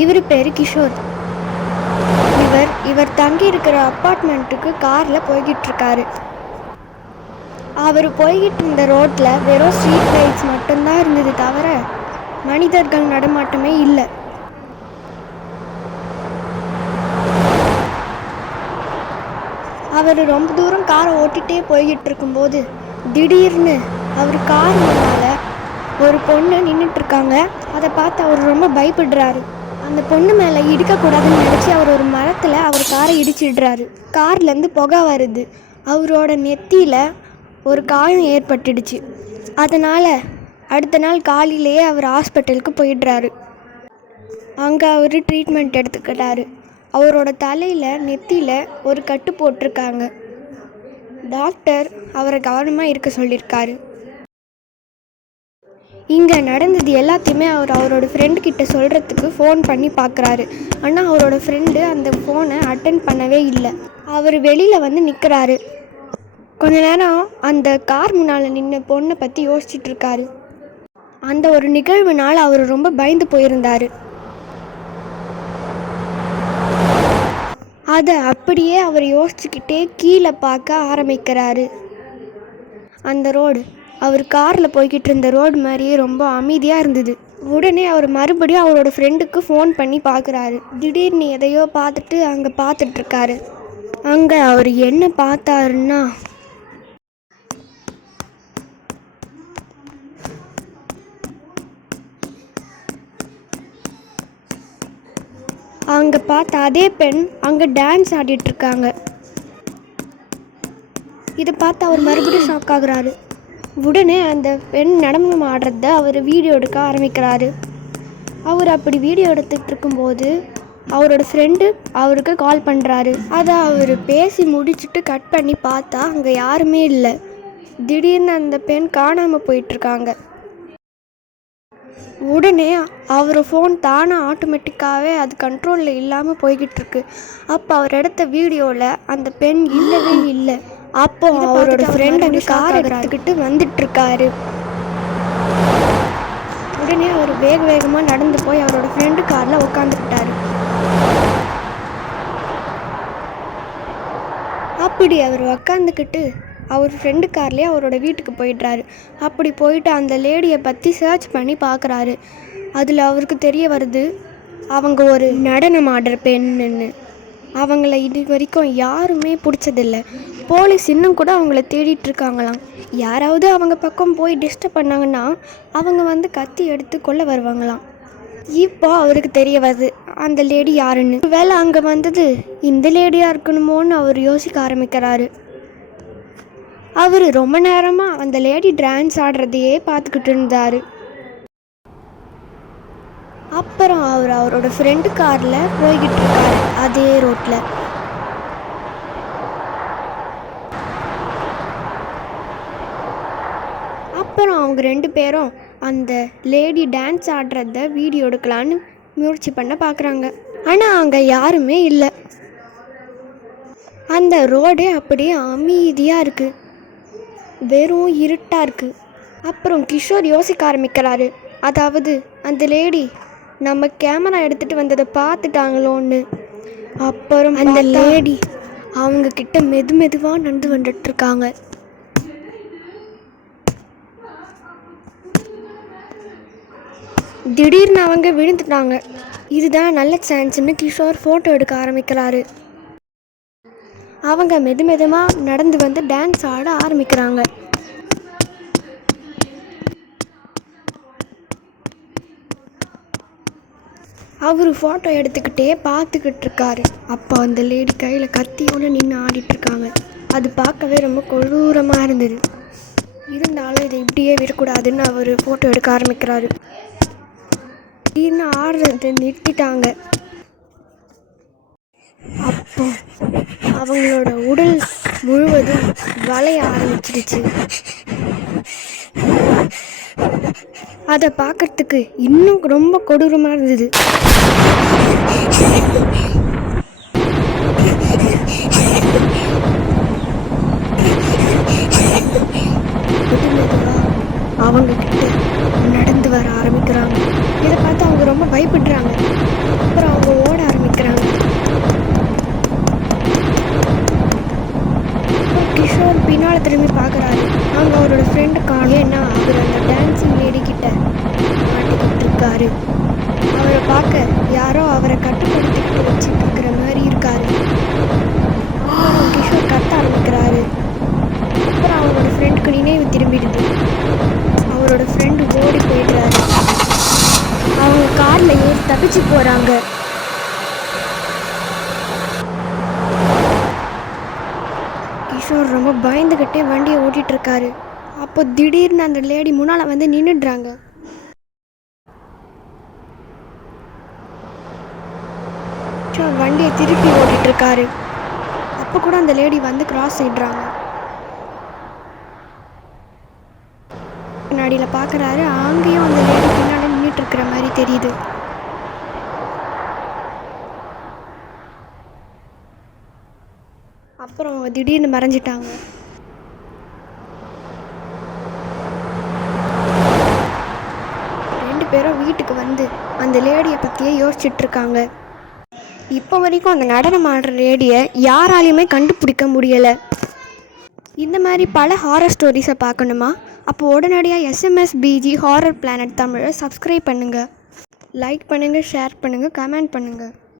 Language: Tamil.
இவர் பேர் கிஷோர். இவர் தங்கி இருக்கிற அப்பார்ட்மெண்ட்டுக்கு காரில் போய்கிட்டு இருக்காரு. அவர் போய்கிட்டு இருந்த ரோட்டில் வெறும் ஸ்ட்ரீட் லைட்ஸ் மட்டும்தான் இருந்தது, தவிர மனிதர்கள் நடமாட்டமே இல்லை. அவர் ரொம்ப தூரம் காரை ஓட்டிகிட்டே போய்கிட்டு இருக்கும்போது திடீர்னு அவர் கார் முன்னால் ஒரு பொண்ணு நின்றுட்டுருக்காங்க. அதை பார்த்து அவர் ரொம்ப பயப்படுறாரு. அந்த பொண்ணு மேலே இடிக்கக்கூடாதுன்னு நினச்சி அவர் ஒரு மரத்தில் அவர் காரை இடிச்சிடுறாரு. கார்லேருந்து புகை வருது. அவரோட நெத்தியில் ஒரு காயம் ஏற்பட்டுடுச்சு. அதனால் அடுத்த நாள் காலையிலேயே அவர் ஹாஸ்பிட்டலுக்கு போயிடுறாரு. அங்கே அவர் ட்ரீட்மெண்ட் எடுத்துக்கிட்டாரு. அவரோட தலையில் நெத்தியில் ஒரு கட்டு போட்டிருக்காங்க. டாக்டர் அவரை கவனமாக இருக்க சொல்லியிருக்காரு. இங்கே நடந்தது எல்லாத்தையுமே அவரோட ஃப்ரெண்டுக்கிட்ட சொல்கிறதுக்கு ஃபோன் பண்ணி பார்க்குறாரு. ஆனால் அவரோட ஃப்ரெண்டு அந்த ஃபோனை அட்டன் பண்ணவே இல்லை. அவர் வெளியில் வந்து நிற்கிறாரு. கொஞ்ச நேரம் அந்த கார் முன்னால் நின்ன பொண்ணை பற்றி யோசிச்சுட்ருக்காரு. அந்த ஒரு நிகழ்வுனால் அவர் ரொம்ப பயந்து போயிருந்தார். அதை அப்படியே அவர் யோசிச்சுக்கிட்டே கீழே பார்க்க ஆரம்பிக்கிறாரு. அந்த ரோடு அவர் காரில் போய்கிட்டு இருந்த ரோடு மாதிரியே ரொம்ப அமைதியாக இருந்தது. உடனே அவர் மறுபடியும் அவரோட ஃப்ரெண்டுக்கு ஃபோன் பண்ணி பார்க்குறாரு. திடீர்னு எதையோ பார்த்துட்டு அங்கே பார்த்துட்ருக்காரு. அங்கே அவர் என்ன பார்த்தாருன்னா, அங்கே பார்த்த அதே பெண் அங்கே டான்ஸ் ஆடிட்டுருக்காங்க. இதை பார்த்து அவர் மறுபடியும் ஷாக் ஆகுறாரு. உடனே அந்த பெண் நடனம் ஆடுறத அவர் வீடியோ எடுக்க ஆரம்பிக்கிறாரு. அவர் அப்படி வீடியோ எடுத்துகிட்டு இருக்கும்போது அவரோட ஃப்ரெண்டு அவருக்கு கால் பண்ணுறாரு. அதை அவர் பேசி முடிச்சுட்டு கட் பண்ணி பார்த்தா அங்கே யாருமே இல்லை. திடீர்னு அந்த பெண் காணாமல் போயிட்டுருக்காங்க. உடனே அவர் ஃபோன் தானாக ஆட்டோமேட்டிக்காகவே அது கண்ட்ரோலில் இல்லாமல் போய்கிட்டுருக்கு. அப்போ அவர் எடுத்த வீடியோவில் அந்த பெண் இல்லவே இல்லை. அப்போ அவரோட ஃப்ரெண்ட் அங்கே கார் எடுத்துக்கிட்டு வந்துட்டுருக்காரு. உடனே அவர் வேகமாக நடந்து போய் அவரோட ஃப்ரெண்டு காரில் உட்காந்துக்கிட்டாரு. அப்படி அவர் உக்காந்துக்கிட்டு அவர் ஃப்ரெண்டு கார்லேயே அவரோட வீட்டுக்கு போயிடுறாரு. அப்படி போயிட்டு அந்த லேடியை பற்றி சர்ச் பண்ணி பார்க்குறாரு. அதில் அவருக்கு தெரிய வருது, அவங்க ஒரு நடனம் ஆடுற பெண்ணுன்னு. அவங்கள இது வரைக்கும் யாருமே பிடிச்சதில்லை. போலீஸ் இன்னும் கூட அவங்கள தேடிட்டுருக்காங்களாம். யாராவது அவங்க பக்கம் போய் டிஸ்டர்ப் பண்ணாங்கன்னா அவங்க வந்து கத்தி எடுத்து கொள்ள வருவாங்களாம். இப்போ அவருக்கு தெரிய வருது அந்த லேடி யாருன்னு. வேலை அங்கே வந்தது இந்த லேடியாக இருக்கணுமோன்னு அவர் யோசிக்க ஆரம்பிக்கிறாரு. அவர் ரொம்ப நேரமாக அந்த லேடி டான்ஸ் ஆடுறதையே பார்த்துக்கிட்டு இருந்தார். அப்புறம் அவரோட ஃப்ரெண்டு காரில் போய்கிட்டு இருக்காரு அதே ரோட்டில். அப்புறம் அவங்க ரெண்டு பேரும் அந்த லேடி டான்ஸ் ஆடுறத வீடியோ எடுக்கலான்னு முயற்சி பண்ண பார்க்குறாங்க. ஆனால் அங்கே யாருமே இல்லை. அந்த ரோடே அப்படியே அமைதியாக இருக்குது. வெறும் இருட்டாக இருக்குது. அப்புறம் கிஷோர் யோசிக்க ஆரம்பிக்கிறாரு. அதாவது அந்த லேடி நம்ம கேமரா எடுத்துகிட்டு வந்ததை பார்த்துட்டாங்களோன்னு. அப்புறம் அந்த லேடி அவங்கக்கிட்ட மெதுவாக நடந்து வந்துட்டுருக்காங்க. திடீர்னு அவங்க விழுந்துட்டாங்க. இதுதான் நல்ல சான்ஸ்னு கிஷோர் ஃபோட்டோ எடுக்க ஆரம்பிக்கிறாரு. அவங்க மெதுவாக நடந்து வந்து டான்ஸ் ஆட ஆரம்பிக்கிறாங்க. அவர் ஃபோட்டோ எடுத்துக்கிட்டே பார்த்துக்கிட்டு இருக்காரு. அப்போ அந்த லேடி கையில் கத்தியோடு நின்று ஆடிட்டுருக்காங்க. அது பார்க்கவே ரொம்ப கொடூரமாக இருந்தது. இருந்தாலும் இதை இப்படியே விடக்கூடாதுன்னு அவர் ஃபோட்டோ எடுக்க ஆரம்பிக்கிறாரு. திடீர்னு ஆடுறதை நிறுத்திட்டாங்க. அப்போ அவங்களோட உடல் முழுவதும் வளைய ஆரம்பிச்சிடுச்சு. அதை பார்க்கறதுக்கு இன்னும் ரொம்ப கொடூரமாக இருந்தது. அவங்க கிட்ட நடந்து வர ஆரம்பிக்கிறாங்க. இதை பார்த்து அவங்க ரொம்ப பயப்படுறாங்க. அப்புறம் அவங்க ஓட ஆரம்பிக்கிறாங்க. கிஷோர் பின்னால் திரும்பி பார்க்குறாரு. அங்கே அவரோட ஃப்ரெண்டு காணேன்னா அவர் அந்த டான்ஸிங் லேடி கிட்ட மாட்டிக்கிட்டு இருக்காரு. அவரை பார்க்க யாரோ அவரை கட்டுப்படுத்திக்கிட்டு வச்சுட்டு இருக்கிற மாதிரி இருக்காரு. அப்புறம் கிஷோர் கத்த ஆரம்பிக்கிறாரு. அப்புறம் அவரோட ஃப்ரெண்டுக்கு நினைவு திரும்பிடுது. அவரோட ஃப்ரெண்டு ஓடி போயிடுறாரு. அவங்க காரில் ஏறி தப்பிச்சு போகிறாங்க. கிஷோர் ரொம்ப பயந்துக்கிட்டே வண்டியை ஓட்டிகிட்டு இருக்காரு. அப்போ திடீர்னு அந்த லேடி முன்னால் வந்து நின்றுடுறாங்க. கிஷோர் வண்டியை திருப்பி ஓட்டிகிட்டு இருக்காரு. அப்போ கூட அந்த லேடி வந்து கிராஸ் செய்கிறாங்க. பின்னாடியில் பார்க்குறாரு. அங்கேயும் அந்த லேடி பின்னாடி நின்றுட்டு இருக்கிற மாதிரி தெரியுது. அப்புறம் திடீர்னு மறைஞ்சிட்டாங்க. ரெண்டு பேரும் வீட்டுக்கு வந்து அந்த லேடியை பற்றியே யோசிச்சுட்டு இருக்காங்க. இப்போ வரைக்கும் அந்த நடனம் ஆடுற லேடியை யாராலையுமே கண்டுபிடிக்க முடியலை. இந்த மாதிரி பல ஹாரர் ஸ்டோரிஸை பார்க்கணுமா? அப்போ உடனடியாக SMSBG ஹாரர் பிளானட் தமிழை சப்ஸ்கிரைப் பண்ணுங்கள். லைக் பண்ணுங்கள், ஷேர் பண்ணுங்கள், கமெண்ட் பண்ணுங்கள்.